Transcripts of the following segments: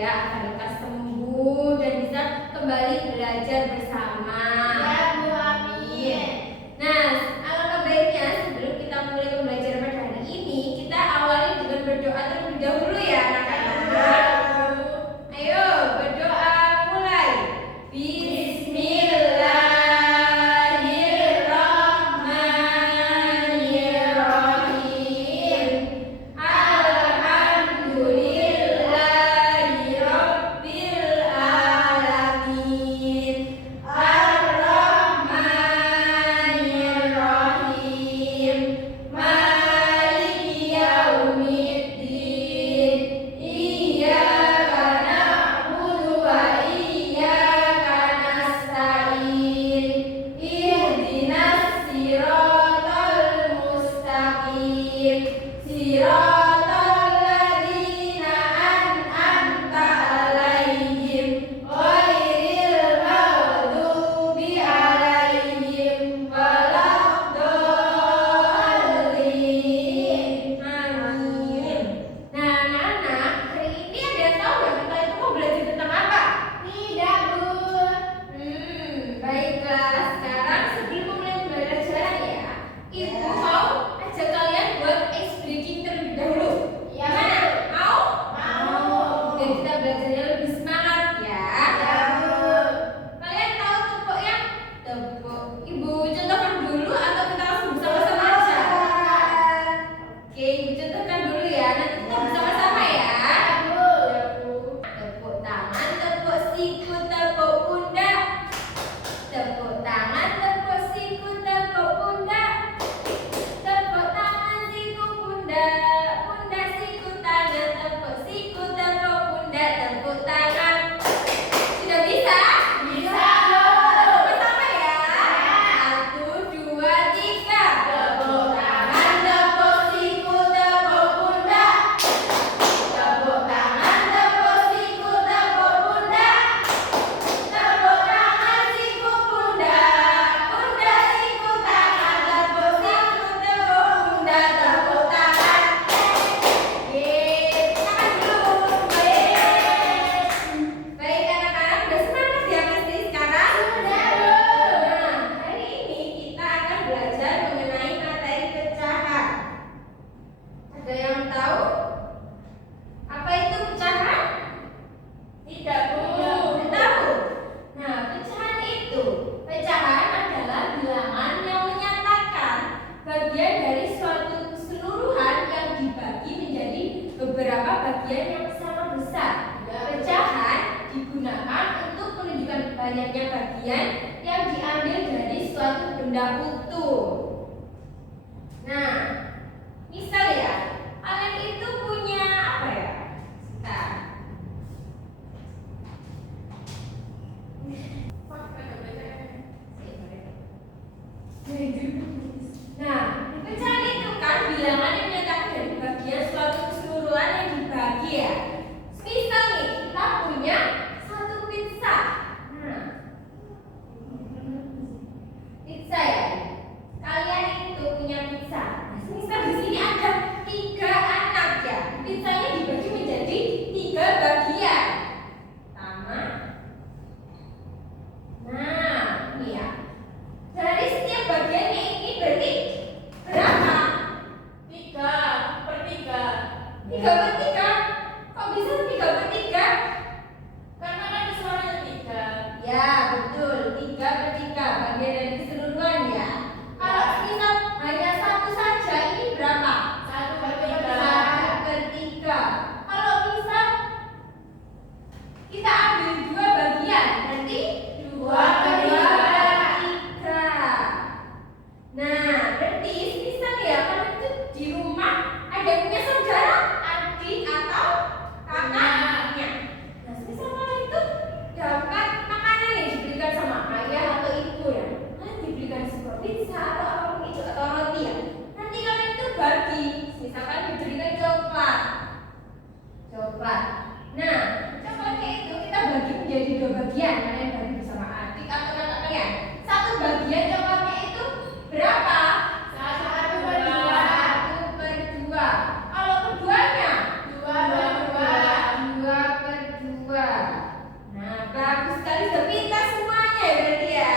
ya agar lekas sembuh dan bisa kembali belajar bersama. Ya Bu, amin. Nah, alangkah baiknya sebelum kita mulai pembelajaran pada hari ini, kita awali dengan berdoa terlebih dahulu ya anak-anak. Ayo berdoa mulai. Bismillahirrahmanirrahim. Alhamdulillahirabbil alamin. Ar-Rahmanirrahim. Maliki yaumiddin. Iyyaka na'budu wa iyyaka nasta'in. Ihdinas siratal mustaqim. Siratal ladzina an'amta 'alaihim ghairil maghdubi 'alaihim waladdallin. Amin. Nah, anak-anak, hari ini ada yang tahu nggak kita itu mau belajar tentang apa? Tidak Bu. Baiklah. Sekarang sebelum mulai pembelajaran ya, Ibu mau ajak kalian buat ice breaking terlebih dahulu. Ya, Gimana? Mau? Mau. Biar kita belajarnya lebih semangat ya. Ya Bu. Kalian tahu tepuk ya? Tepuk. Ibu contohkan dulu atau kita langsung bersama-sama aja? Oke, Ibu contohkan dulu ya. Nanti kita bersama-sama ya. Ya Bu. Tepuk tangan, tepuk siku, tepuk pundak. Tepuk tangan, tepuk siku, tepuk pundak. Tepuk tangan, siku, pundak. Pundak, siku, tangan. Tepuk siku, tepuk pundak. Tepuk tangan. Sudah bisa? Bisa. Bersama-sama ya. 1, 2, 3. Tepuk Tangan, tepuk siku, tepuk pundak. Tepuk tangan, tepuk siku, tepuk pundak. Tepuk tangan, siku, pundak. Pundak, siku, tangan. Tepuk siku, tepuk pundak. Tepuk tangan. Tangan dulu. Baik anak-anak, udah semangat ya pasti sekarang? Sudah, Bu. Nah, hari ini kita akan belajar mengenai materi pecahan. Ada yang tahu apa itu pecahan? Tidak Bu. Tidak tahu. Nah, pecahan adalah bilangan yang menyatakan bagian dari suatu keseluruhan yang dibagi menjadi beberapa bagian yang sama besar. Pecahan digunakan untuk menunjukkan banyaknya bagian yang diambil dari suatu benda utuh. Nah, misal ya, kalian itu punya apa ya? Sebentar. Nah, pecahan itu kan bilangan yang menyatakan dari bagian suatu keseluruhan yang dibagi ya. Misal nih, kita punya satu pizza. Nah, pizza ya. Kalian itu punya pizza. Nah, misal di sini ada 3 anak ya. Pizzanya dibagi menjadi 3 bagian. Pertama. Nah, ini ya. Dari setiap bagiannya ini berarti berapa? 3/3. 3/3. Kok bisa 3/3? Karena kan suaranya 3. Ya, betul. 3/3 bagian dari keseluruhan ya. Kalau misal hanya satu saja ini berapa? 1/3. 1/3. Kalau misal kita ambil 2 bagian, berarti 2/3. Nah, berarti misal ya, kalau itu di rumah ada yang punya saudara, adik atau kakaknya. Nah, misal kalau itu dapat makanan yang diberikan sama ayah atau ibu ya, kan diberikan sebuah pizza atau apapun itu atau roti ya. Nanti kalian itu bagi, misalkan diberikan coklat. Nah, coklatnya itu kita bagi menjadi 2 bagian. Kalian bagi bersama adik atau kakak kalian. Satu bagian coklatnya itu berapa? 1/2. 1/2. Kalau keduanya 2/2. 2/2. bagus sekali, sudah pintar semuanya ya berarti ya.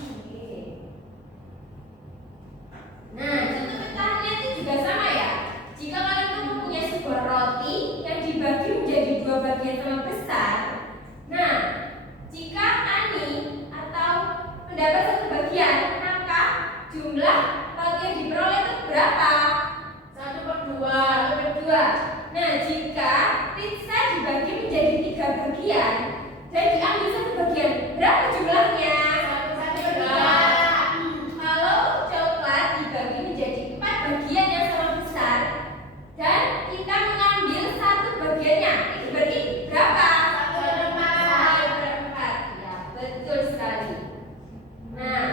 Oke. Nah, contoh petanya itu juga sama ya. Jika kalian tuh mempunyai sebuah roti yang dibagi menjadi dua bagian sama besar. Nah, jika Ani atau mendapat satu bagian, maka jumlah roti yang diperoleh itu berapa? 1/2. Nah, jika pizza dibagi menjadi 3 bagian dan diambil satu bagian, berapa jumlahnya? 1/3. Kalau coklat dibagi menjadi 4 bagian yang sama besar dan kita mengambil satu bagiannya, itu berarti berapa? 1/4. Ya, betul sekali. Nah,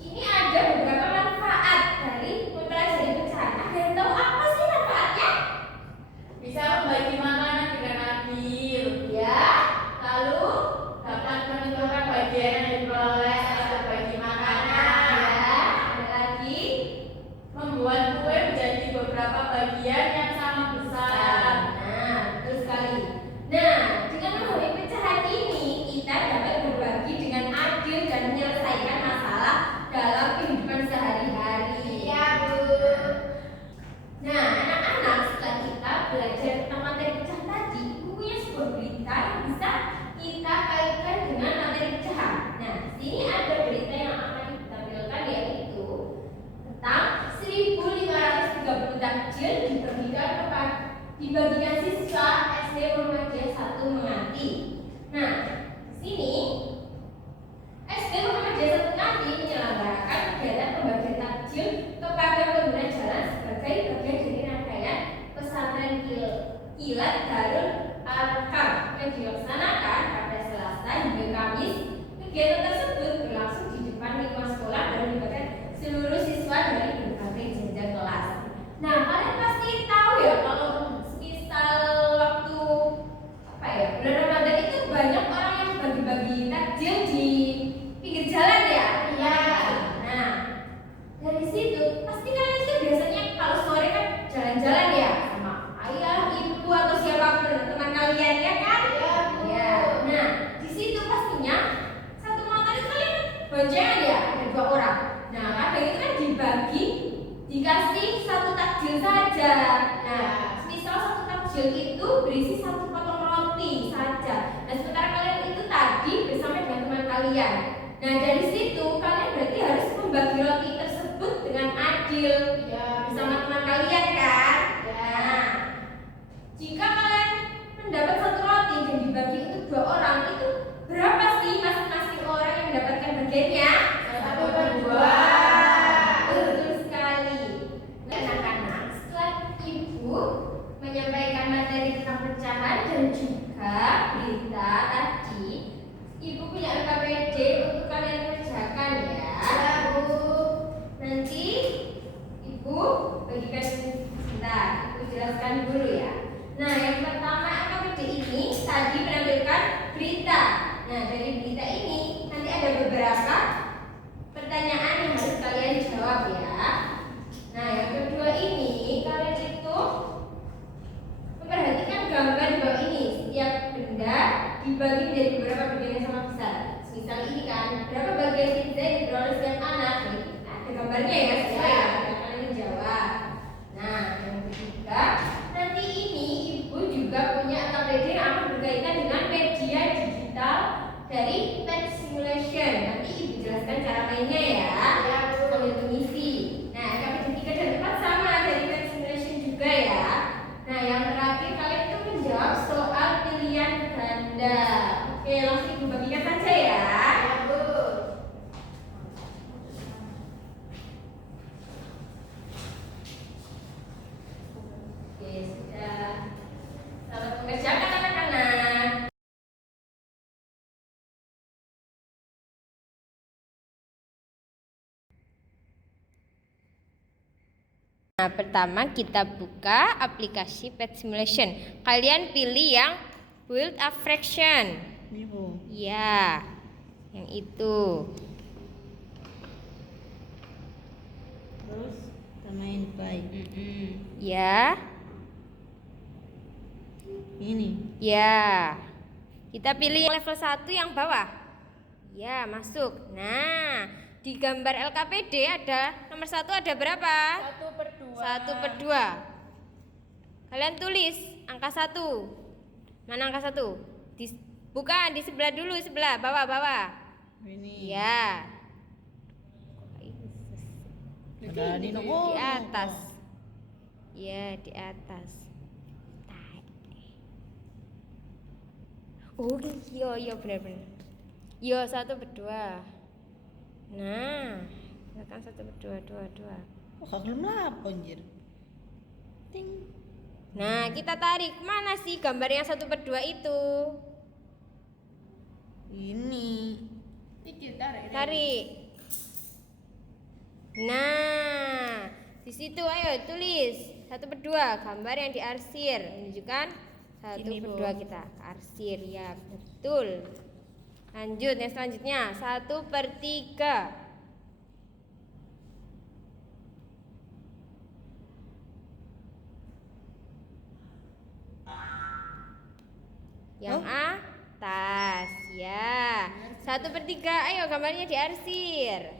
ini ada beberapa manfaat dari mempelajari pecahan. Ada yang tahu apa sih manfaatnya? Bisa membagi makanan dengan adil. Ya, lalu Dapat menentukan bagian yang diperoleh saat berbagi makanan. ya, ada lagi. Membuat kue menjadi beberapa bagian yang sama besar. Nah, betul sekali. Nah, dengan memahami pecahan ini, kita dapat berbagi dengan adil dan menyelesaikan masalah dalam kehidupan sehari-hari. Bu. Nah, anak-anak, setelah kita belajar tentang materi pecahan tadi, punya sebuah berita yang bisa kita kaitkan dengan materi pecahan. Nah, di sini ada berita yang akan ditampilkan, yaitu tentang 1.530 takjil dibagikan siswa SD Muhammadiyah 1 Menganti. Nah, di sini SD Muhammadiyah 1 Menganti menyelenggarakan kegiatan pembagian takjil kepada pengguna jalan sebagai bagian dari rangkaian pesantren kilat Darul Arqam yang dilaksanakan pada Selasa hingga Kamis. Kegiatan tersebut berlangsung di depan lingkungan sekolah dan melibatkan seluruh siswa dari berbagai jenjang kelas. Nah, kalian pasti tahu ya kalau misal waktu apa ya, bulan Ramadan itu banyak orang yang bagi-bagi takjil di pinggir jalan ya. Iya. Nah, dari situ pasti kalian itu biasanya kalau sore kan jalan-jalan ya sama ayah, ibu atau siapapun teman kalian ya kan? Iya, Bu. Ya. Nah, di situ pastinya satu motor itu kalian boncengan ya, ada 2 orang. Nah, kadang itu kan dibagi, dikasih satu takjil saja. Nah, misal satu takjil itu berisi 1 potong roti saja. Nah, sementara kalian itu tadi bersama dengan teman kalian. Nah, dari situ kalian berarti harus membagi roti tersebut dengan adil Iya, bersama teman kalian kan? Ya. Nah, jika kalian mendapat satu roti dan dibagi untuk 2 orang, itu berapa sih masing-masing orang yang mendapatkan bagiannya? 1/2. Betul sekali. Nah, anak-anak, setelah ibu menyampaikan materi tentang pecahan dan juga berita tadi, ibu punya LKPD untuk kalian kerjakan ya. Ya, Bu. Nanti ibu bagikan sebentar, ibu jelaskan dulu ya. Nah, yang pertama LKPD ini tadi menampilkan berita. Nah, dari berita ini nanti ada beberapa pertanyaan yang harus kalian jawab ya. Nah, yang kedua ini kalian itu memperhatikan gambar di bawah ini. Setiap benda dibagi menjadi beberapa bagian yang sama besar. Misal ini kan, berapa bagian pizza yang diperoleh setiap anak? Nih, ada gambarnya ya, sesuai ya. Kalian menjawab. Nah, yang ketiga, nanti ini ibu juga punya LKPD yang akan berkaitan dengan media digital dari Pet Simulation. Nanti ibu jelaskan cara mainnya ya. Ya, Bu. Sambil mengisi. Nah, LKPD 3 dan 4 sama dari Pet Simulation juga ya. Nah, yang terakhir kalian itu menjawab soal pilihan ganda. Oke, langsung ibu bagikan saja ya. Ya, Bu. Oke, sudah. Selamat mengerjakan anak-anak. Nah, pertama kita buka aplikasi Pet Simulation. Kalian pilih yang Build a Fraction. Ini Bu. Ya, yang itu. Terus kita main baik. Ya. Ini. Ya. Kita pilih yang level 1 yang bawah. Ya, masuk. Nah, di gambar LKPD ada nomor 1 ada berapa? 1/2. 1/2. Kalian tulis angka 1. Mana angka 1? Bukan, di sebelah dulu, sebelah bawah. Ini. Ya. Ada di Di atas. Ya, di atas. Oh, iya benar. Iya 1/2. Nah, tekan 1/2. Oh, belum lapor anjir. Ting. Nah, kita tarik. Mana sih gambar yang 1/2 itu? Ini. Iki Tarik. Nah, di situ ayo tulis 1/2 gambar yang diarsir menunjukkan 1/2 kita arsir ya betul. Lanjut yang selanjutnya 1/3. Yang atas ya 1/3 ayo gambarnya diarsir.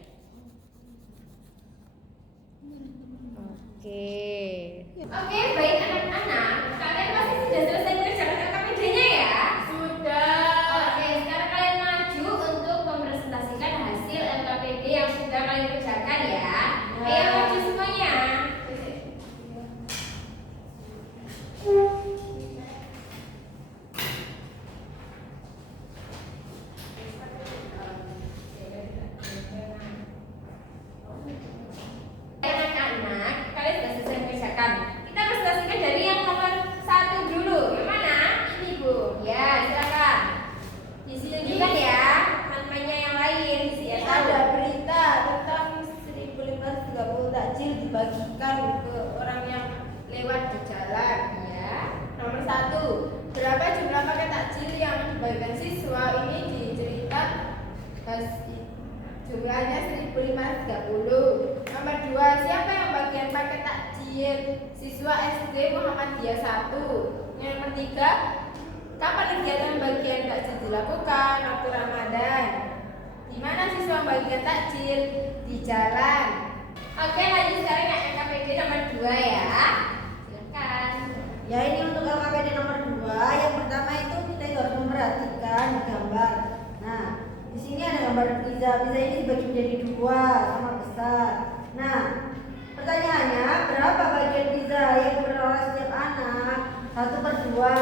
Oke, baik anak-anak, kalian pasti sudah selesai mengerjakan LKPD-nya ya? Sudah. Oke, sekarang kalian maju untuk mempresentasikan hasil LKPD yang sudah kalian kerjakan ya. Ayo maju semuanya. Anak-anak, kalian sudah selesai mengerjakan. Kita presentasikan dari yang nomor 1 dulu. Yang mana? Ini Bu. Ya, silakan. Ditunjukkan ya teman-temannya yang lain. Ya, Ada berita tentang 1530 takjil dibagikan ke orang yang lewat di jalan. Ya. Nomor 1, berapa jumlah paket takjil yang dibagikan siswa? Ini dicerita jumlahnya 1530. Nomor 2, siapa yang bagian paket takjil? Siswa SD Muhammadiyah 1. Yang nomor 3, kapan kegiatan bagian takjil dilakukan? Waktu Ramadan. Di mana siswa bagian takjil? Di jalan. Oke, lanjut sekarang yang LKPD nomor 2 ya. Silakan. Ya, ini untuk LKPD nomor 2. Yang pertama itu kita harus memperhatikan gambar. Nah, di sini ada gambar pizza. Pizza ini dibagi menjadi 2 sama besar. Nah, pertanyaannya berapa bagian pizza yang diperoleh setiap anak? 1/2.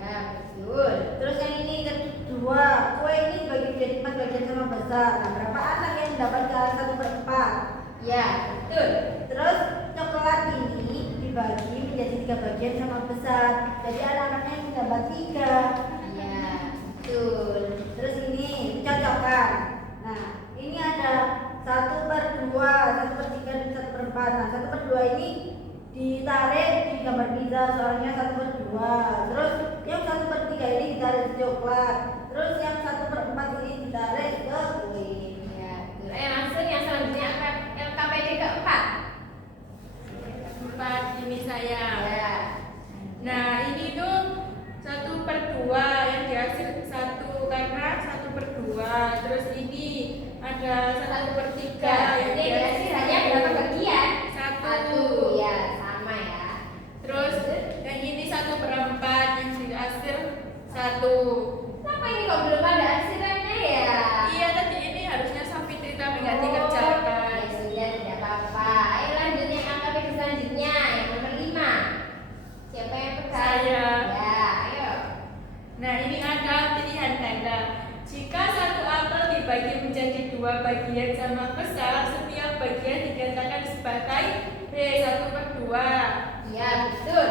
Ya, betul. Terus yang ini kedua, kue ini dibagi menjadi 4 bagian sama besar. Nah, berapa anak yang mendapatkan 1/4? Ya, betul. Terus coklat ini dibagi menjadi 3 bagian sama besar. Jadi anak-anaknya yang mendapat 3. Ya, betul. Terus ini dicocokkan. Nah, ini ada 1/2, 1/3 dan 1/4. Nah, 1/2 ini ditarik di gambar pizza soalnya 1/2. Terus yang 1/3 ini ditarik di coklat. Terus yang 1/4 ini ditarik ke kue. Ya, betul. Ayo langsung yang selanjutnya LKPD keempat. 4 ini saya. Ya. Nah, ini tuh 1/2 yang dihasil 1 karena 1/2. Terus ini ada 1/3 yang Jadi dihasil hanya berapa bagian? 1. Ya, sama ya. Terus yang ini 1/4 yang dihasil 1. Kenapa ini kok belum ada arsirannya ya? Iya, tadi ini harusnya sampai tapi nggak Ya dikerjakan. sudah, tidak apa-apa. Ayo lanjut yang LKPD selanjutnya, yang nomor 5. Siapa yang pegang? Saya. Ya, ayo. Nah, ini ada pilihan ganda. Jika satu apel dibagi menjadi 2 bagian sama besar, setiap bagian dikatakan sebagai B1/2. Ya, betul.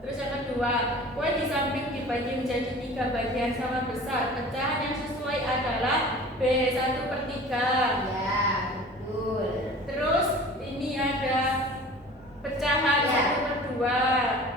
Terus yang kedua, kue di samping dibagi menjadi 3 bagian sama besar. Pecahan yang sesuai adalah B1/3. Ya, betul. Terus ini ada pecahan Ya. 1/2.